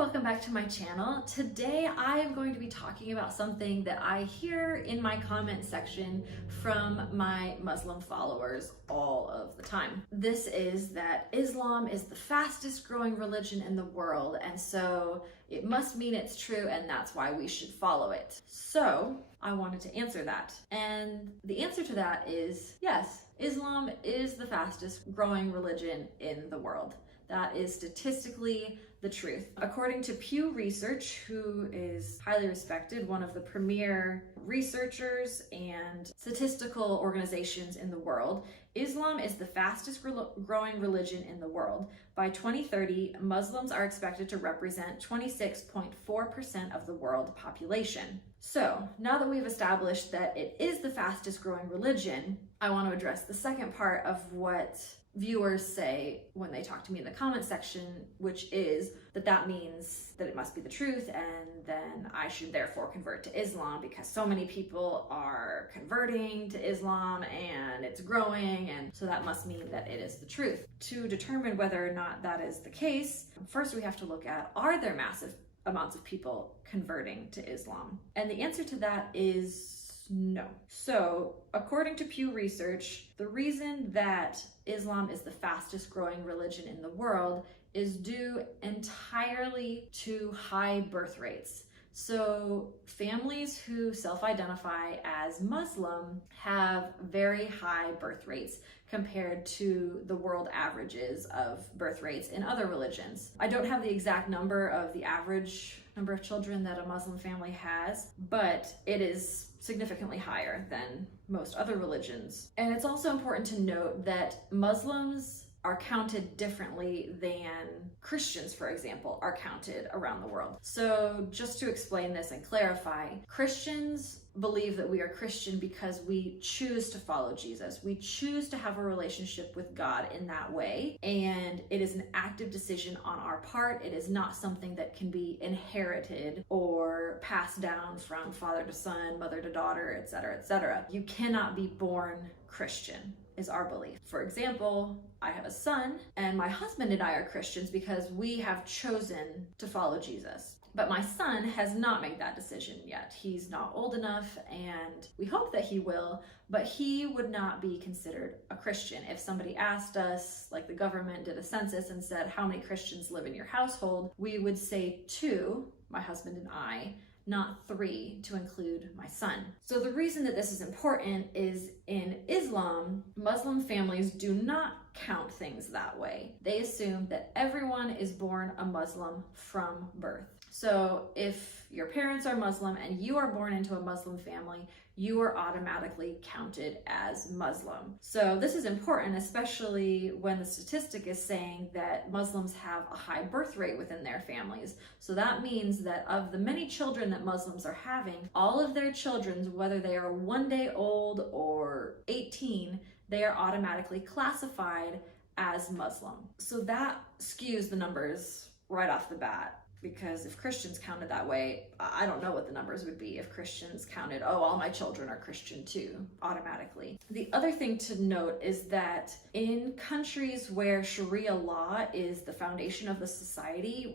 welcome back to my channel. Today I am going to be talking about something that I hear in my comment section from my Muslim followers all of the time. This is that Islam is the fastest growing religion in the world, and so it must mean it's true, and that's why we should follow it. So I wanted to answer that. And the answer to that is yes, Islam is the fastest growing religion in the world. That is statistically the truth. According to Pew Research, who is highly respected, one of the premier researchers and statistical organizations in the world, Islam is the fastest growing religion in the world. By 2030, Muslims are expected to represent 26.4% of the world population. So now that we've established that it is the fastest growing religion, I want to address the second part of what viewers say when they talk to me in the comment section, which is that means that it must be the truth, and then I should therefore convert to Islam because so many people are converting to Islam and it's growing, and so that must mean that it is the truth. To determine whether or not that is the case, first we have to look at, are there massive amounts of people converting to Islam? And the answer to that is no. So according to Pew Research, the reason that Islam is the fastest growing religion in the world is due entirely to high birth rates. So families who self-identify as Muslim have very high birth rates compared to the world averages of birth rates in other religions. I don't have the exact number of the average number of children that a Muslim family has, but it is significantly higher than most other religions. And it's also important to note that Muslims are counted differently than Christians, for example, are counted around the world. So just to explain this and clarify, Christians believe that we are Christian because we choose to follow Jesus. We choose to have a relationship with God in that way, and it is an active decision on our part. It is not something that can be inherited or passed down from father to son, mother to daughter, etc., etc. You cannot be born Christian, is our belief. For example, I have a son, and my husband and I are Christians because we have chosen to follow Jesus. But my son has not made that decision yet. He's not old enough, and we hope that he will, but he would not be considered a Christian. If somebody asked us, like the government did a census and said, how many Christians live in your household? We would say 2, my husband and I, not 3 to include my son. So the reason that this is important is in Islam, Muslim families do not count things that way. They assume that everyone is born a Muslim from birth. So if your parents are Muslim and you are born into a Muslim family, you are automatically counted as Muslim. So this is important, especially when the statistic is saying that Muslims have a high birth rate within their families. So that means that of the many children that Muslims are having, all of their children, whether they are 1 day old or 18, they are automatically classified as Muslim. So that skews the numbers right off the bat. Because if Christians counted that way, I don't know what the numbers would be if Christians counted, oh, all my children are Christian too, automatically. The other thing to note is that in countries where Sharia law is the foundation of the society,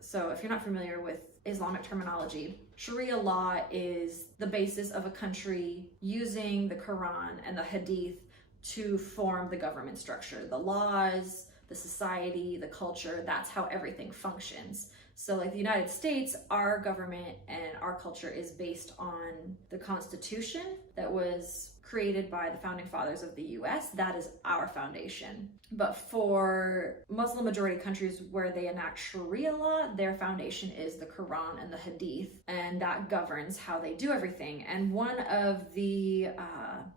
so if you're not familiar with Islamic terminology, Sharia law is the basis of a country using the Quran and the Hadith to form the government structure. The laws, the society, the culture, that's how everything functions. So like the United States, our government and our culture is based on the Constitution that was created by the founding fathers of the US. That is our foundation. But for Muslim majority countries where they enact Sharia law, their foundation is the Quran and the Hadith, and that governs how they do everything. And one of the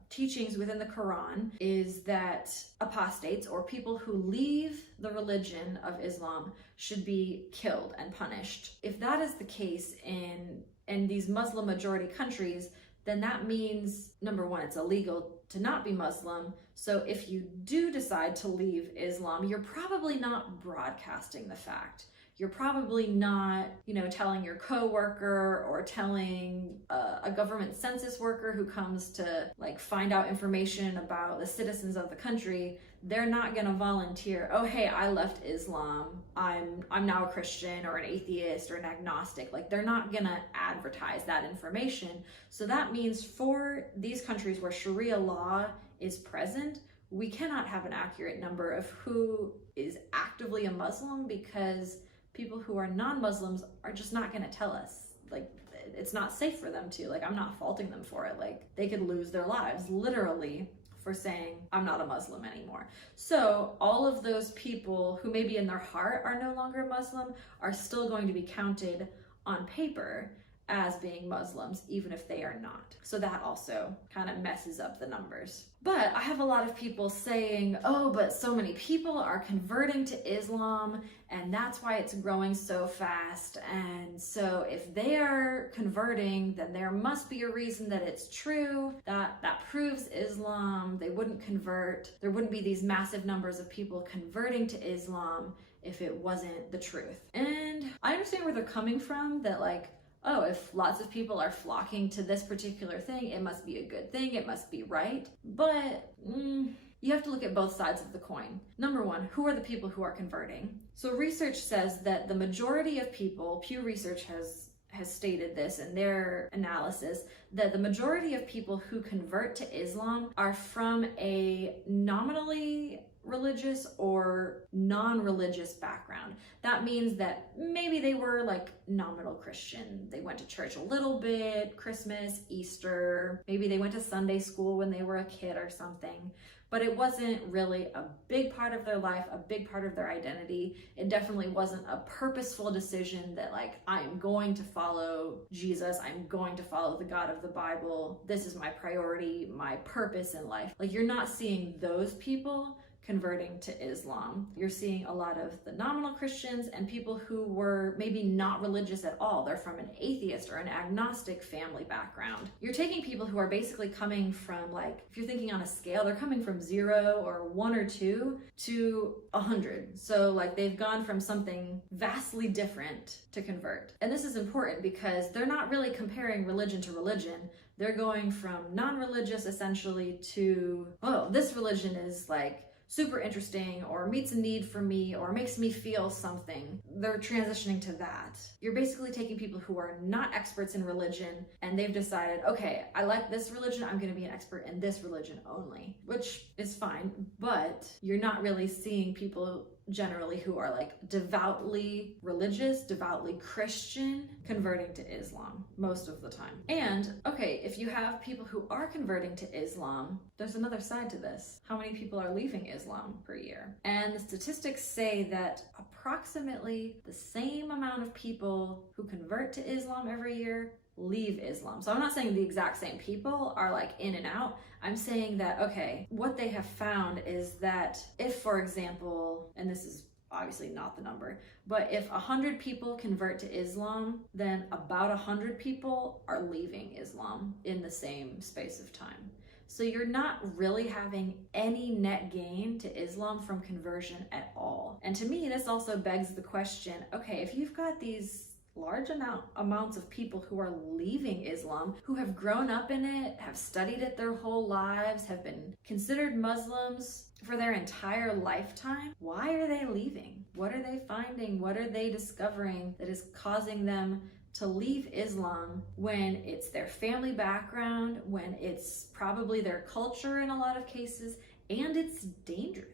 teachings within the Quran is that apostates, or people who leave the religion of Islam, should be killed and punished. If that is the case in these Muslim majority countries, then that means, number one, it's illegal to not be Muslim. So if you do decide to leave Islam, you're probably not broadcasting the fact. you're probably not, telling your coworker or telling a government census worker who comes to like find out information about the citizens of the country. They're not gonna volunteer, oh hey, I left Islam, I'm now a Christian or an atheist or an agnostic. Like, they're not gonna advertise that information. So that means for these countries where Sharia law is present, we cannot have an accurate number of who is actively a Muslim, because people who are non-Muslims are just not gonna tell us. Like, it's not safe for them to. Like, I'm not faulting them for it. Like, they could lose their lives literally for saying, I'm not a Muslim anymore. So all of those people who maybe in their heart are no longer Muslim are still going to be counted on paper as being Muslims, even if they are not. So that also kind of messes up the numbers. But I have a lot of people saying, oh, but so many people are converting to Islam, and that's why it's growing so fast. And so if they are converting, then there must be a reason that it's true, that proves Islam. They wouldn't convert. There wouldn't be these massive numbers of people converting to Islam if it wasn't the truth. And I understand where they're coming from, that like, oh, if lots of people are flocking to this particular thing, it must be a good thing, it must be right. But you have to look at both sides of the coin. Number one, who are the people who are converting? So research says that the majority of people, Pew Research has stated this in their analysis, that the majority of people who convert to Islam are from a nominally religious or non-religious background. That means that maybe they were like nominal Christian. They went to church a little bit, Christmas, Easter, maybe they went to Sunday school when they were a kid or something. But it wasn't really a big part of their life, a big part of their identity. It definitely wasn't a purposeful decision that like, I'm going to follow Jesus, I'm going to follow the God of the Bible, this is my priority, my purpose in life. Like, you're not seeing those people converting to Islam. You're seeing a lot of the nominal Christians and people who were maybe not religious at all. They're from an atheist or an agnostic family background. You're taking people who are basically coming from, like, if you're thinking on a scale, they're coming from 0 or 1 or 2 to 100. So like, they've gone from something vastly different to convert. And this is important because they're not really comparing religion to religion. They're going from non-religious essentially to, oh, this religion is like super interesting or meets a need for me or makes me feel something. They're transitioning to that. You're basically taking people who are not experts in religion and they've decided, okay, I like this religion, I'm gonna be an expert in this religion only, which is fine, but you're not really seeing people generally who are like devoutly religious, devoutly Christian, converting to Islam most of the time. And okay, if you have people who are converting to Islam, there's another side to this. How many people are leaving Islam per year? And the statistics say that approximately the same amount of people who convert to Islam every year leave Islam. So I'm not saying the exact same people are like in and out. I'm saying that, okay, what they have found is that if, for example, and this is obviously not the number, but if 100 people convert to Islam, then about 100 people are leaving Islam in the same space of time. So you're not really having any net gain to Islam from conversion at all. And to me, this also begs the question, okay, if you've got these large amounts of people who are leaving Islam, who have grown up in it, have studied it their whole lives, have been considered Muslims for their entire lifetime, why are they leaving? What are they finding? What are they discovering that is causing them to leave Islam when it's their family background, when it's probably their culture in a lot of cases, and it's dangerous?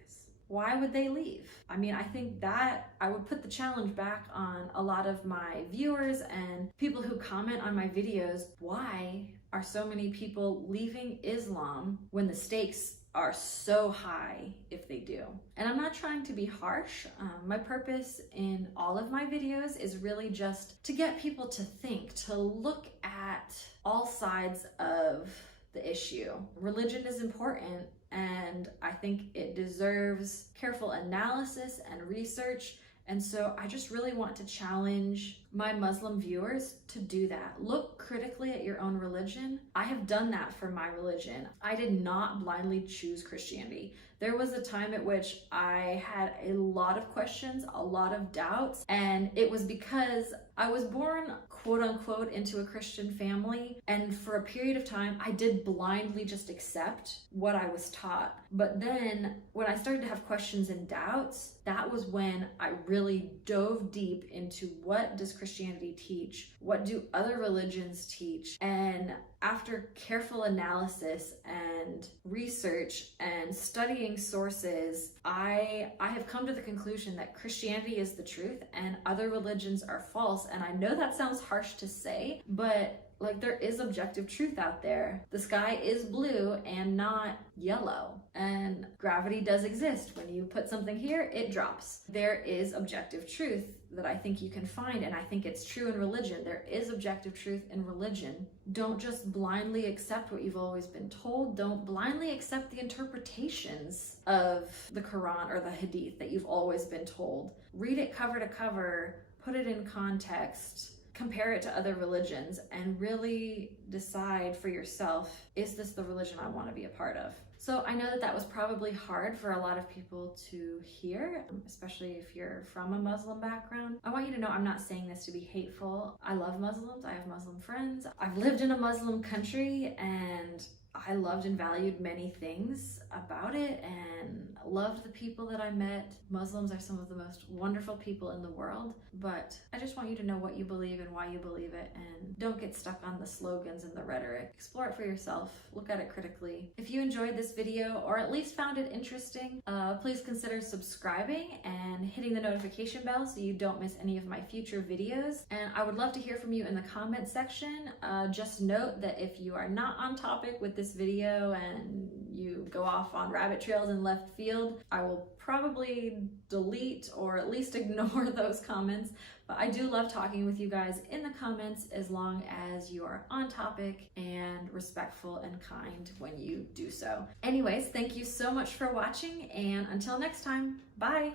Why would they leave? I mean, I think that I would put the challenge back on a lot of my viewers and people who comment on my videos. Why are so many people leaving Islam when the stakes are so high if they do? And I'm not trying to be harsh. My purpose in all of my videos is really just to get people to think, to look at all sides of the issue. Religion is important, and I think it deserves careful analysis and research. And so I just really want to challenge my Muslim viewers to do that. Look critically at your own religion. I have done that for my religion. I did not blindly choose Christianity. There was a time at which I had a lot of questions, a lot of doubts, and it was because I was born, quote unquote, into a Christian family, and for a period of time, I did blindly just accept what I was taught. But then when I started to have questions and doubts, that was when I really dove deep into what does Christianity teach? What do other religions teach? And after careful analysis and research and studying sources, I have come to the conclusion that Christianity is the truth and other religions are false. And I know that sounds harsh to say, but like, there is objective truth out there. The sky is blue and not yellow, and gravity does exist. When you put something here, it drops. There is objective truth that I think you can find, and I think it's true in religion. There is objective truth in religion. Don't just blindly accept what you've always been told. Don't blindly accept the interpretations of the Quran or the Hadith that you've always been told. Read it cover to cover, put it in context, compare it to other religions, and really decide for yourself, is this the religion I want to be a part of? So I know that that was probably hard for a lot of people to hear, especially if you're from a Muslim background. I want you to know I'm not saying this to be hateful. I love Muslims. I have Muslim friends. I've lived in a Muslim country, and I loved and valued many things about it and loved the people that I met. Muslims are some of the most wonderful people in the world, but I just want you to know what you believe and why you believe it, and don't get stuck on the slogans and the rhetoric. Explore it for yourself. Look at it critically. If you enjoyed this video or at least found it interesting, please consider subscribing and hitting the notification bell so you don't miss any of my future videos. And I would love to hear from you in the comment section. Just note that if you are not on topic with this video and you go off on rabbit trails in left field, I will probably delete or at least ignore those comments. But I do love talking with you guys in the comments as long as you are on topic and respectful and kind when you do so. Anyways, thank you so much for watching, and until next time, bye!